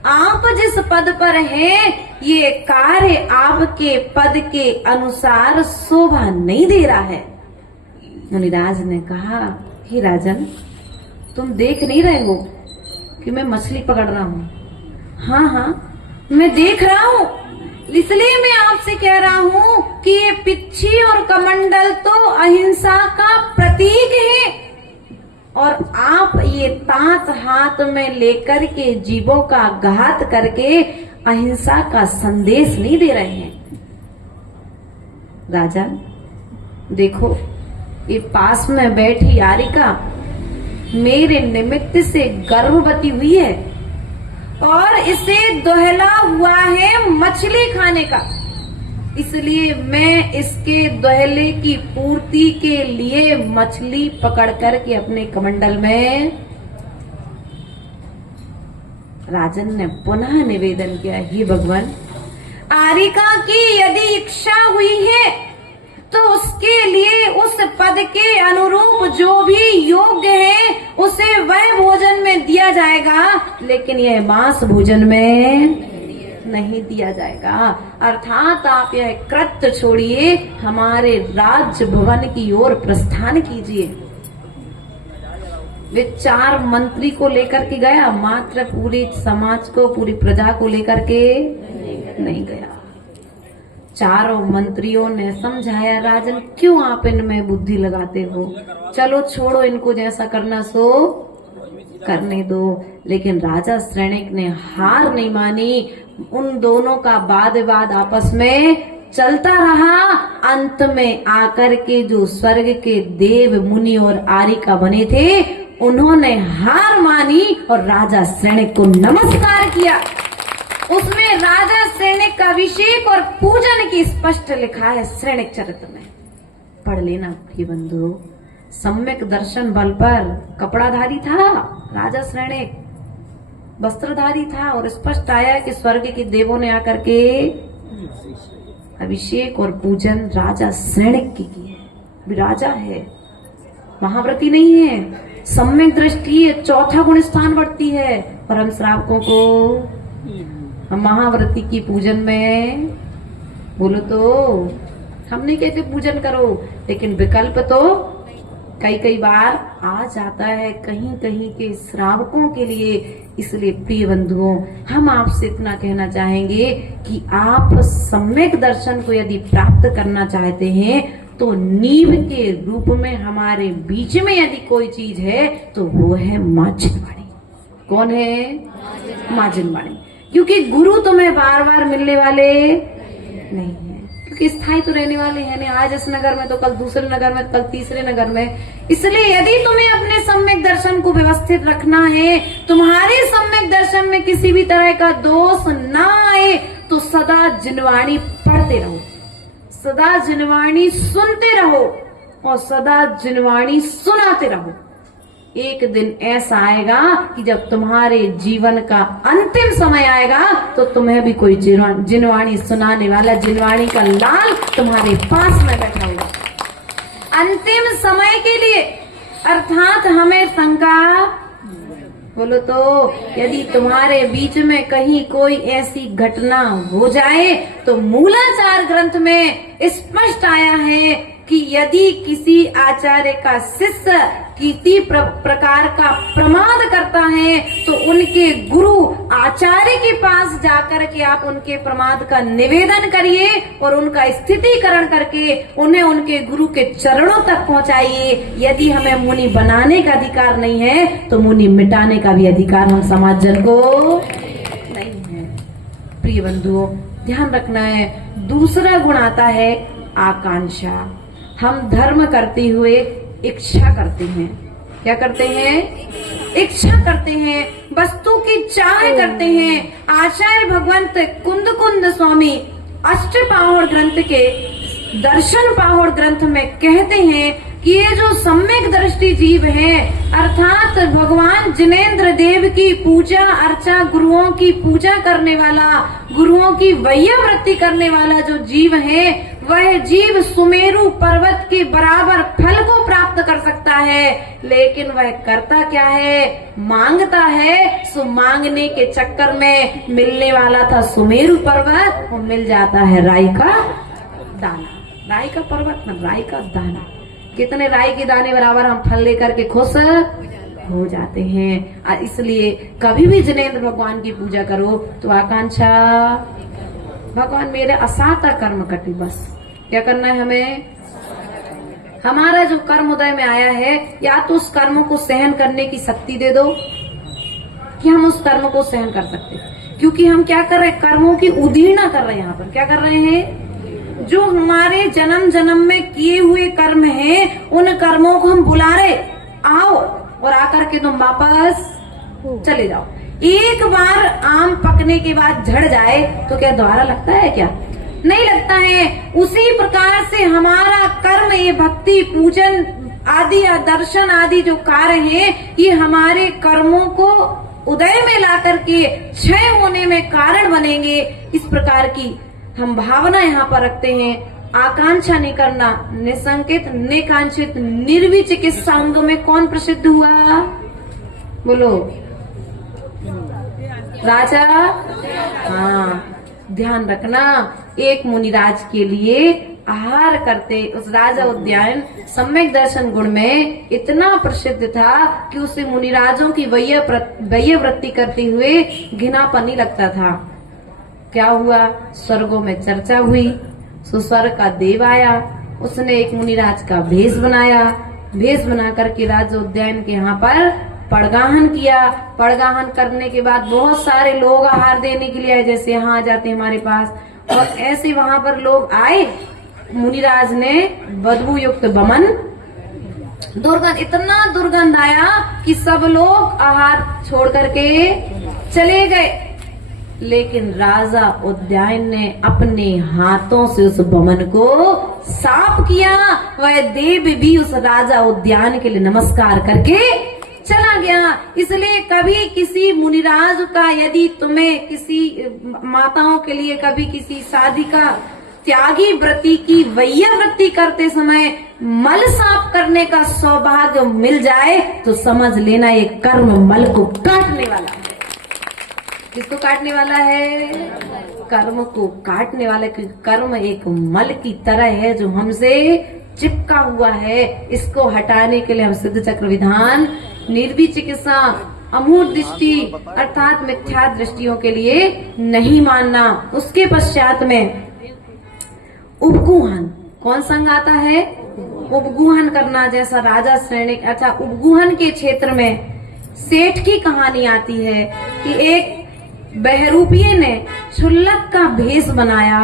आप जिस पद पर हैं, ये कार्य आपके पद के अनुसार शोभा नहीं दे रहा है। मुनिराज ने कहा, हे राजन, तुम देख नहीं रहे हो कि मैं मछली पकड़ रहा हूँ? हाँ हाँ, मैं देख रहा हूँ, इसलिए मैं आपसे कह रहा हूँ कि ये पिच्छी और कमंडल तो अहिंसा का प्रतीक है, और आप ये तांत हाथ में लेकर के जीवों का घात करके अहिंसा का संदेश नहीं दे रहे हैं। राजा देखो, ये पास में बैठी यारिका मेरे निमित्त से गर्भवती हुई है और इसे दोहला हुआ है मछली खाने का, इसलिए मैं इसके दोहले की पूर्ति के लिए मछली पकड़ करके अपने कमंडल में। राजन ने पुनः निवेदन किया, हे भगवान, आरिका की यदि इच्छा हुई है तो उसके लिए उस पद के अनुरूप जो भी योग्य है उसे वह भोजन में दिया जाएगा, लेकिन यह मांस भोजन में नहीं दिया जाएगा। अर्थात आप यह कृत्य छोड़िए, हमारे राज्य भवन की ओर प्रस्थान कीजिए। वे 4 मंत्री को लेकर के गया, मात्र पूरे समाज को, पूरी प्रजा को लेकर के नहीं गया। 4 मंत्रियों ने समझाया, राजन क्यों आप इनमें बुद्धि लगाते हो, चलो छोड़ो इनको, जैसा करना सो करने दो। लेकिन राजा श्रेणिक ने हार नहीं मानी, उन दोनों का वाद विवाद आपस में चलता रहा। अंत में आकर के जो स्वर्ग के देव मुनि और आरिका बने थे, उन्होंने हार मानी और राजा श्रेणिक को नमस्कार किया। उसमें राजा श्रेणिक का अभिषेक और पूजन की स्पष्ट लिखा है श्रेणिक चरित्र में, पढ़ लेना प्रिय बंधुओं। सम्यक दर्शन बल पर कपड़ाधारी था राजा श्रेणिक, वस्त्रधारी था, और स्पष्ट आया कि स्वर्ग के देवों ने आकर के अभिषेक और पूजन राजा श्रेणिक की है। अभी राजा है, महाव्रती नहीं है। सम्यक दृष्टि 4था गुण स्थान बढ़ती है, और हम श्रावकों को महाव्रती की पूजन में, बोलो तो हम नहीं कहते पूजन करो, लेकिन विकल्प तो कई बार आ जाता है कहीं कहीं के श्रावकों के लिए। इसलिए प्रिय बंधुओं, हम आपसे इतना कहना चाहेंगे कि आप सम्यक दर्शन को यदि प्राप्त करना चाहते हैं तो नींव के रूप में हमारे बीच में यदि कोई चीज है तो वो है मां जिनवाणी। कौन है? मां जिनवाणी। क्योंकि गुरु तुम्हें बार बार मिलने वाले नहीं है, क्योंकि स्थायी तो रहने वाले हैं नहीं, आज इस नगर में तो कल दूसरे नगर में, कल तीसरे नगर में। इसलिए यदि तुम्हें अपने सम्यक दर्शन को व्यवस्थित रखना है, तुम्हारे सम्यक दर्शन में किसी भी तरह का दोष ना आए, तो सदा जिनवाणी पढ़ते रहो, सदा जिनवाणी सुनते रहो और सदा जिनवाणी सुनाते रहो। एक दिन ऐसा आएगा कि जब तुम्हारे जीवन का अंतिम समय आएगा तो तुम्हें भी कोई जिनवाणी सुनाने वाला, जिनवाणी का लाल तुम्हारे पास में बैठा होगा अंतिम समय के लिए। अर्थात हमें शंका बोलो तो यदि तुम्हारे बीच में कहीं कोई ऐसी घटना हो जाए तो मूलाचार ग्रंथ में स्पष्ट आया है कि यदि किसी आचार्य का शिष्य किसी प्रकार का प्रमाद करता है तो उनके गुरु आचार्य के पास जाकर के आप उनके प्रमाद का निवेदन करिए और उनका स्थितिकरण करके उन्हें उनके गुरु के चरणों तक पहुंचाइए। यदि हमें मुनि बनाने का अधिकार नहीं है तो मुनि मिटाने का भी अधिकार हम समाज जन को नहीं है। प्रिय बंधुओं, ध्यान रखना है। दूसरा गुण आता है आकांक्षा। हम धर्म करते हुए इच्छा करते हैं। क्या करते हैं? इच्छा करते हैं, वस्तु की चाह करते हैं। आचार्य भगवंत कुंद कुंद स्वामी अष्टपाहुड़ ग्रंथ के दर्शन पाहुड़ ग्रंथ में कहते हैं कि ये जो सम्यक दृष्टि जीव है, अर्थात भगवान जिनेंद्र देव की पूजा अर्चा, गुरुओं की पूजा करने वाला, गुरुओं की वैयावृत्ति करने वाला जो जीव है, वह जीव सुमेरु पर्वत के बराबर फल को प्राप्त कर सकता है। लेकिन वह करता क्या है? मांगता है। सो मांगने के चक्कर में मिलने वाला था सुमेरु पर्वत, वो मिल जाता है राई का दाना। राई का पर्वत न, राई का दाना। कितने राई के दाने बराबर हम फल लेकर के खुश हो जाते हैं। इसलिए कभी भी जिनेंद्र भगवान की पूजा करो तो आकांक्षा, भगवान मेरे असाता कर्म कटी। बस क्या करना है हमें? हमारा जो कर्म उदय में आया है, या तो उस कर्म को सहन करने की शक्ति दे दो कि हम उस कर्म को सहन कर सकते। क्योंकि हम क्या कर रहे हैं? कर्मों की उदीर्णा कर रहे हैं। यहाँ पर क्या कर रहे हैं? जो हमारे जन्म जन्म में किए हुए कर्म हैं, उन कर्मों को हम बुला रहे, आओ और आकर के तुम वापस चले जाओ। एक बार आम पकने के बाद झड़ जाए तो क्या दोबारा लगता है? क्या नहीं लगता है। उसी प्रकार से हमारा कर्म, ये भक्ति पूजन आदि या दर्शन आदि जो कार्य हैं, ये हमारे कर्मों को उदय में ला करके क्षय होने में कारण बनेंगे। इस प्रकार की हम भावना यहाँ पर रखते हैं। आकांक्षा नहीं करना, निसंकित, निकांक्षित, निर्विचिकित्सा अंग में कौन प्रसिद्ध हुआ? बोलो राजा। हाँ, ध्यान रखना। एक मुनिराज के लिए आहार करते उस राजा उद्यान सम्यक दर्शन गुण में इतना प्रसिद्ध था कि उसे मुनिराजों की वैयावृत्ति करते हुए घिनापन नहीं लगता था। क्या हुआ? स्वर्गों में चर्चा हुई। स्वर्ग का देव आया, उसने एक मुनिराज का भेष बनाया। भेष बना करके राजा उद्यान के यहाँ पर पड़गाहन किया। पड़गाहन करने के बाद बहुत सारे लोग आहार देने के लिए आए, जैसे यहाँ आ जाते हमारे पास। और ऐसे वहां पर लोग आए। मुनिराज ने बदबू युक्त बमन, दुर्गंध, इतना दुर्गंध आया कि सब लोग आहार छोड़ करके चले गए। लेकिन राजा उद्यान ने अपने हाथों से उस बमन को साफ किया। वह देव भी उस राजा उद्यान के लिए नमस्कार करके चला गया। इसलिए कभी किसी मुनिराज का, यदि तुम्हें किसी माताओं के लिए कभी किसी साधिका त्यागी व्रति की वैयावृत्ति करते समय मल साफ करने का सौभाग्य मिल जाए तो समझ लेना ये कर्म मल को काटने वाला है। किसको काटने वाला है? कर्म को काटने वाला। कर्म एक मल की तरह है जो हमसे चिपका हुआ है। इसको हटाने के लिए हम सिद्ध चक्र विधान, निर्वी चिकित्सा, अमूढ़ दृष्टि अर्थात मिथ्या दृष्टियों के लिए नहीं मानना। उसके पश्चात में उपगुहन, कौन संग आता है? उपगुहन करना। जैसा राजा श्रेणी, अच्छा, उपगुहन के क्षेत्र में सेठ की कहानी आती है कि एक बहरूपिये ने क्षुल्लक का भेष बनाया।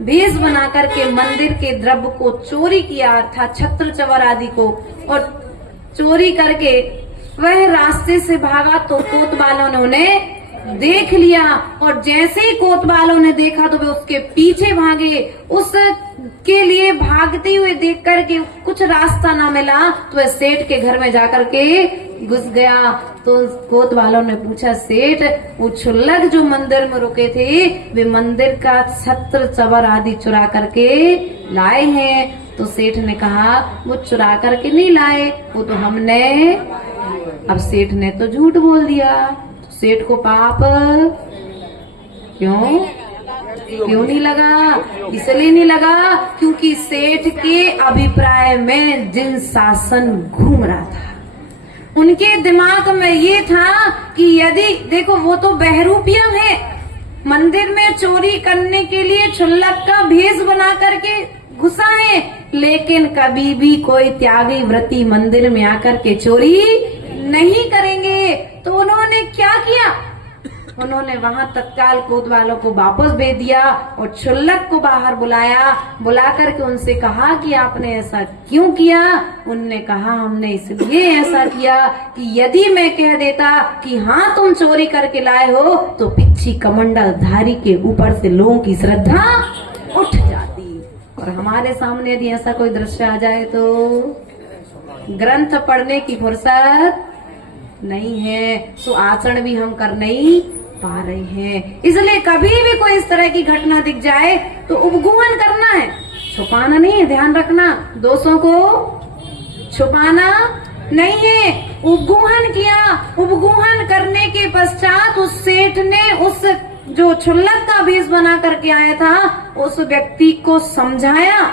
भेष बना करके मंदिर के द्रव्य को चोरी किया, अर्थात छत्र चवर आदि को, और चोरी करके वह रास्ते से भागा तो कोतवालों ने उन्हें देख लिया। और जैसे ही कोतवालों ने देखा तो वे उसके पीछे भागे। उसके लिए भागते हुए देख करके कुछ रास्ता ना मिला तो वह सेठ के घर में जाकर के घुस गया। तो कोतवालों ने पूछा, सेठ, वो क्षुल्लक जो मंदिर में रुके थे वे मंदिर का छत्र चवर आदि चुरा करके लाए हैं? तो सेठ ने कहा, वो चुरा करके नहीं लाए, वो तो हमने अब सेठ ने तो झूठ बोल दिया, सेठ को पाप क्यों नहीं लगा? इसलिए नहीं लगा क्योंकि सेठ के अभिप्राय में जिन शासन घूम रहा था, उनके दिमाग में ये था कि यदि देखो वो तो बहरूपिया है, मंदिर में चोरी करने के लिए क्षुल्लक का भेष बना करके घुसा है, लेकिन कभी भी कोई त्यागी व्रती मंदिर में आकर के चोरी नहीं करेंगे। तो उन्होंने क्या किया? उन्होंने वहां तत्काल कोतवालों को वापस भेज दिया और क्षुल्लक को बाहर बुलाया, बुला करके उनसे कहा कि आपने ऐसा क्यों किया? उनने कहा हमने इसलिए ऐसा किया कि यदि मैं कह देता कि हाँ तुम चोरी करके लाए हो तो पिच्छी कमंडल धारी के ऊपर से लोगों की श्रद्धा उठ जाती, और हमारे सामने यदि ऐसा कोई दृश्य आ जाए तो ग्रंथ पढ़ने की फुर्सत नहीं है, सो आचरण भी हम कर नहीं पा रहे हैं। इसलिए कभी भी कोई इस तरह की घटना दिख जाए तो उपगूहन करना है, छुपाना नहीं है। ध्यान रखना, दोषों को छुपाना नहीं है। उपगूहन किया, उपगूहन करने के पश्चात उस सेठ ने उस जो क्षुल्लक का भेष बना करके आया था उस व्यक्ति को समझाया,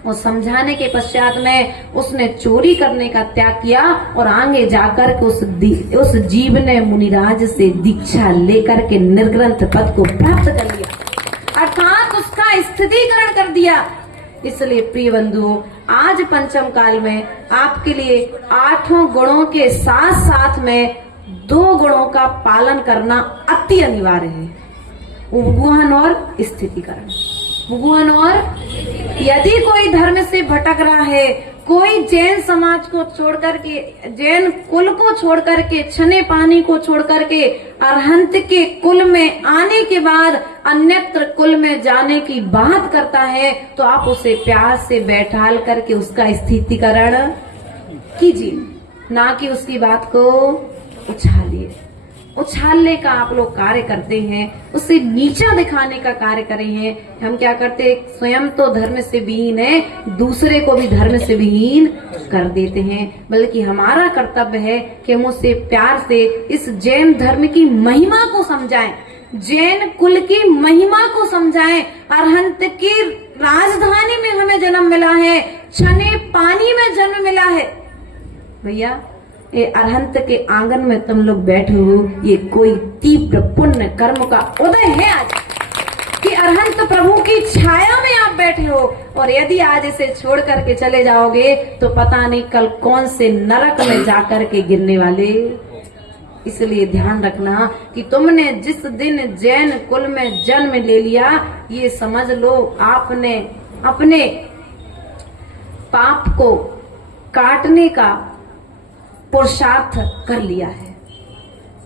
और समझाने के पश्चात में उसने चोरी करने का त्याग किया और आगे जाकर के उस जीव ने मुनिराज से दीक्षा लेकर के निर्ग्रंथ पद को प्राप्त कर लिया, अर्थात उसका स्थितीकरण कर दिया। इसलिए प्रिय बंधुओं, आज पंचम काल में आपके लिए 8 गुणों के साथ साथ में 2 गुणों का पालन करना अति अनिवार्य है, उपगूहन और स्थितीकरण। उपगूहन और यदि कोई धर्म से भटक रहा है, कोई जैन समाज को छोड़ करके, जैन कुल को छोड़ करके, छने पानी को छोड़ करके अरहंत के कुल में आने के बाद अन्यत्र कुल में जाने की बात करता है, तो आप उसे प्यार से बैठाल करके उसका स्थितीकरण कीजिए, ना कि उसकी बात को उछालिए। उछालने का आप लोग कार्य करते हैं, उसे नीचा दिखाने का कार्य करे हैं। हम क्या करते हैं, स्वयं तो धर्म से विहीन है, दूसरे को भी धर्म से विहीन कर देते हैं। बल्कि हमारा कर्तव्य है कि हम उसे प्यार से इस जैन धर्म की महिमा को समझाएं, जैन कुल की महिमा को समझाएं। अरहंत की राजधानी में हमें जन्म मिला है, छने पानी में जन्म मिला है। भैया, ये अरहंत के आंगन में तुम लोग बैठे हो, ये कोई तीव्र पुण्य कर्म का उदय है आज कि अरहंत प्रभु की छाया में आप बैठे हो, और यदि आज इसे छोड़ करके चले जाओगे तो पता नहीं कल कौन से नरक में जाकर के गिरने वाले। इसलिए ध्यान रखना कि तुमने जिस दिन जैन कुल में जन्म ले लिया, ये समझ लो आपने अपने पाप को काटने का पुरुषार्थ कर लिया है।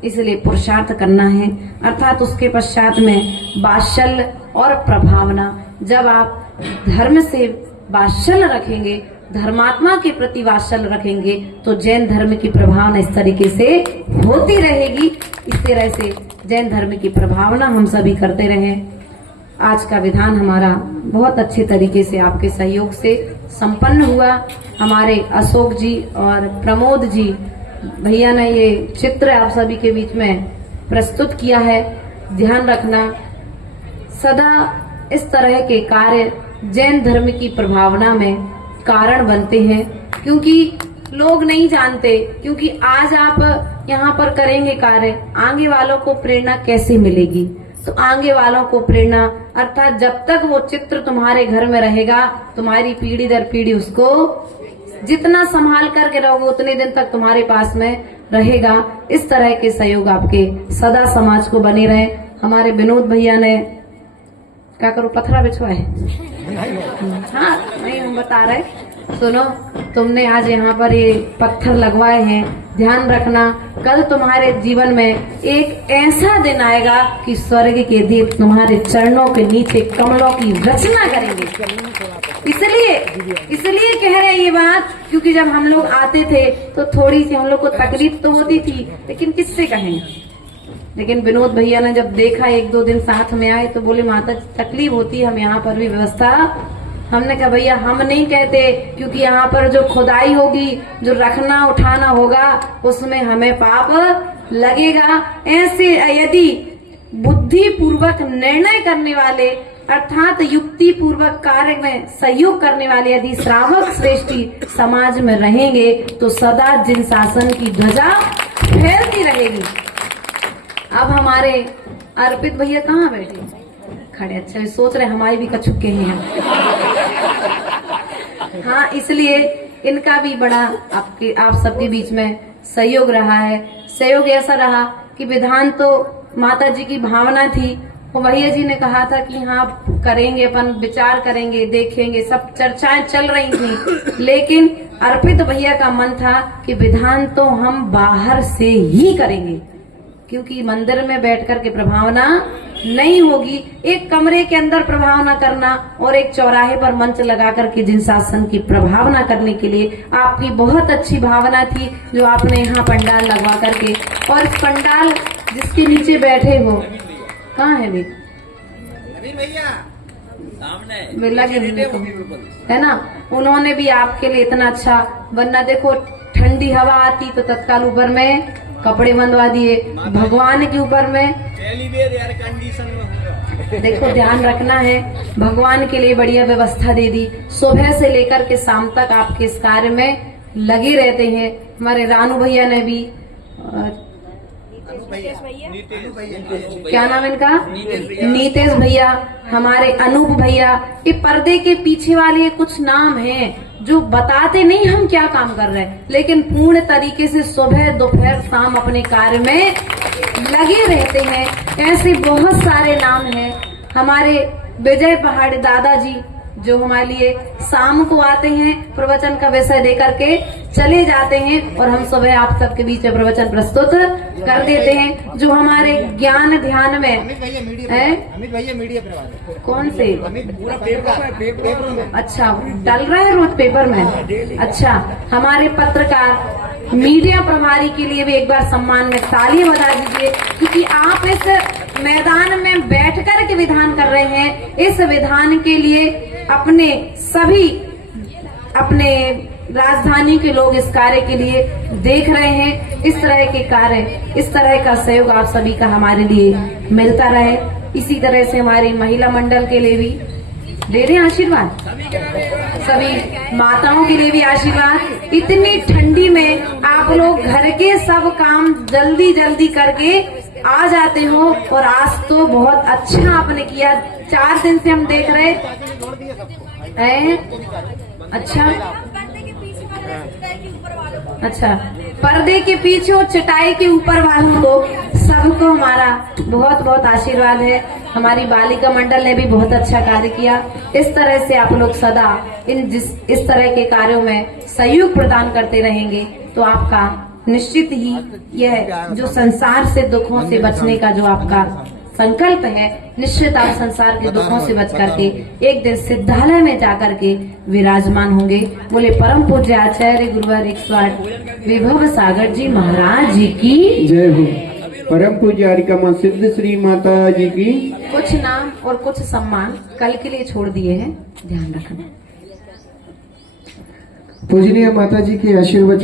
इसलिए पुरुषार्थ करना है, अर्थात उसके पश्चात में वात्सल्य और प्रभावना। जब आप धर्म से वात्सल्य रखेंगे, धर्मात्मा के प्रति वात्सल्य रखेंगे, तो जैन धर्म की प्रभावना इस तरीके से होती रहेगी। इस तरह से जैन धर्म की प्रभावना हम सभी करते रहें। आज का विधान हमारा बहुत अच्छे तरीके से आपके सहयोग से संपन्न हुआ। हमारे अशोक जी और प्रमोद जी भैया ने ये चित्र आप सभी के बीच में प्रस्तुत किया है। ध्यान रखना, सदा इस तरह के कार्य जैन धर्म की प्रभावना में कारण बनते हैं, क्योंकि लोग नहीं जानते। क्योंकि आज आप यहाँ पर करेंगे कार्य, आगे वालों को प्रेरणा कैसे मिलेगी? तो आगे वालों को प्रेरणा, अर्थात जब तक वो चित्र तुम्हारे घर में रहेगा, तुम्हारी पीढ़ी दर पीढ़ी उसको जितना संभाल करके रहोगे उतने दिन तक तुम्हारे पास में रहेगा। इस तरह के सहयोग आपके सदा समाज को बने रहे। हमारे विनोद भैया ने क्या करो, पत्थरा बिछवाए? हाँ, नहीं, हम बता रहे, सुनो, तुमने आज यहाँ पर ये पत्थर लगवाए हैं। ध्यान रखना, कल तुम्हारे जीवन में एक ऐसा दिन आएगा कि स्वर्ग के देव तुम्हारे चरणों के नीचे कमलों की रचना करेंगे। इसलिए कह रहे ये बात, क्योंकि जब हम लोग आते थे तो थोड़ी सी हम लोग को तकलीफ तो होती थी, लेकिन किससे कहेंगे। लेकिन विनोद भैया ने जब देखा 1-2 दिन साथ में आए तो बोले माता तकलीफ होती है, हम यहाँ पर भी व्यवस्था हमने कहा भैया हम नहीं कहते, क्योंकि यहाँ पर जो खुदाई होगी, जो रखना उठाना होगा, उसमें हमें पाप लगेगा। ऐसे यदि बुद्धि पूर्वक निर्णय करने वाले अर्थात युक्ति पूर्वक कार्य में सहयोग करने वाले यदि श्रावक श्रेष्ठी समाज में रहेंगे तो सदा जिन शासन की ध्वजा फैलती रहेगी। अब हमारे अर्पित भैया कहाँ बैठे? खड़े। अच्छा, सोच रहे हमारी भी कछुके हैं। हाँ, इसलिए इनका भी बड़ा आप सबके बीच में सहयोग रहा है। सहयोग ऐसा रहा कि विधान तो माता जी की भावना थी, वो भैया जी ने कहा था कि हाँ करेंगे, अपन विचार करेंगे, देखेंगे, सब चर्चाएं चल रही थी, लेकिन अर्पित भैया का मन था कि विधान तो हम बाहर से ही करेंगे, क्योंकि मंदिर में बैठकर के प्रभावना नहीं होगी। एक कमरे के अंदर प्रभावना करना और एक चौराहे पर मंच लगा करके जिन शासन की प्रभावना करने के लिए आपकी बहुत अच्छी भावना थी, जो आपने यहाँ पंडाल लगवा करके, और इस पंडाल जिसके नीचे बैठे हो, कहाँ है भैया? बिरला के है ना, उन्होंने भी आपके लिए इतना अच्छा, वरना देखो ठंडी हवा आती तो तत्काल ऊपर में कपड़े बंधवा दिए, भगवान के ऊपर में देखो ध्यान रखना है, भगवान के लिए बढ़िया व्यवस्था दे दी। सुबह से लेकर के शाम तक आपके इस कार्य में लगे रहते हैं। हमारे रानू भैया ने भी, क्या नाम इनका? नीतेश भैया, हमारे अनूप भैया, ये पर्दे के पीछे वाले कुछ नाम हैं जो बताते नहीं हम क्या काम कर रहे हैं, लेकिन पूर्ण तरीके से सुबह दोपहर शाम अपने कार्य में लगे रहते हैं। ऐसे बहुत सारे नाम हैं। हमारे विजय पहाड़ी दादाजी जो हमारे लिए शाम को आते हैं, प्रवचन का विषय देकर के चले जाते हैं, और हम सुबह आप सबके बीच में प्रवचन प्रस्तुत कर देते हैं। जो हमारे ज्ञान ध्यान में अमित भैया मीडिया प्रभारी। कौन से? पूरा पेपर में। अच्छा, डल रहा है रोज पेपर में। अच्छा, हमारे पत्रकार मीडिया प्रभारी के लिए भी एक बार सम्मान में तालियां बजा दीजिए, क्योंकि आप इस मैदान में बैठकर के विधान कर रहे हैं। इस विधान के लिए अपने सभी अपने राजधानी के लोग इस कार्य के लिए देख रहे हैं। इस तरह के कार्य, इस तरह का सहयोग आप सभी का हमारे लिए मिलता रहे। इसी तरह से हमारी महिला मंडल के लिए भी दे रहे हैं आशीर्वाद, सभी माताओं के लिए भी आशीर्वाद। इतनी ठंडी में आप लोग घर के सब काम जल्दी जल्दी करके आ जाते हो, और आज तो बहुत अच्छा आपने किया। 4 दिन से हम देख रहे हैं। अच्छा अच्छा, पर्दे के पीछे और चटाई के ऊपर वालों को सबको हमारा बहुत बहुत आशीर्वाद है। हमारी बालिका मंडल ने भी बहुत अच्छा कार्य किया। इस तरह से आप लोग सदा इस तरह के कार्यों में सहयोग प्रदान करते रहेंगे तो आपका निश्चित ही यह जो संसार से दुखों से बचने का जो आपका संकल्प है, निश्चित आप संसार के दुखों से बच करके एक दिन सिद्धालय में जाकर के विराजमान होंगे। बोले परम पूज्य आचार्य गुरुवर 108 विभव सागर जी महाराज जी की जय हो। परम पूज्य आरिका मां सिद्ध श्री माता जी की। कुछ नाम और कुछ सम्मान कल के लिए छोड़ दिए हैं, ध्यान रखना। पूजनीय माता जी के आशीर्वचन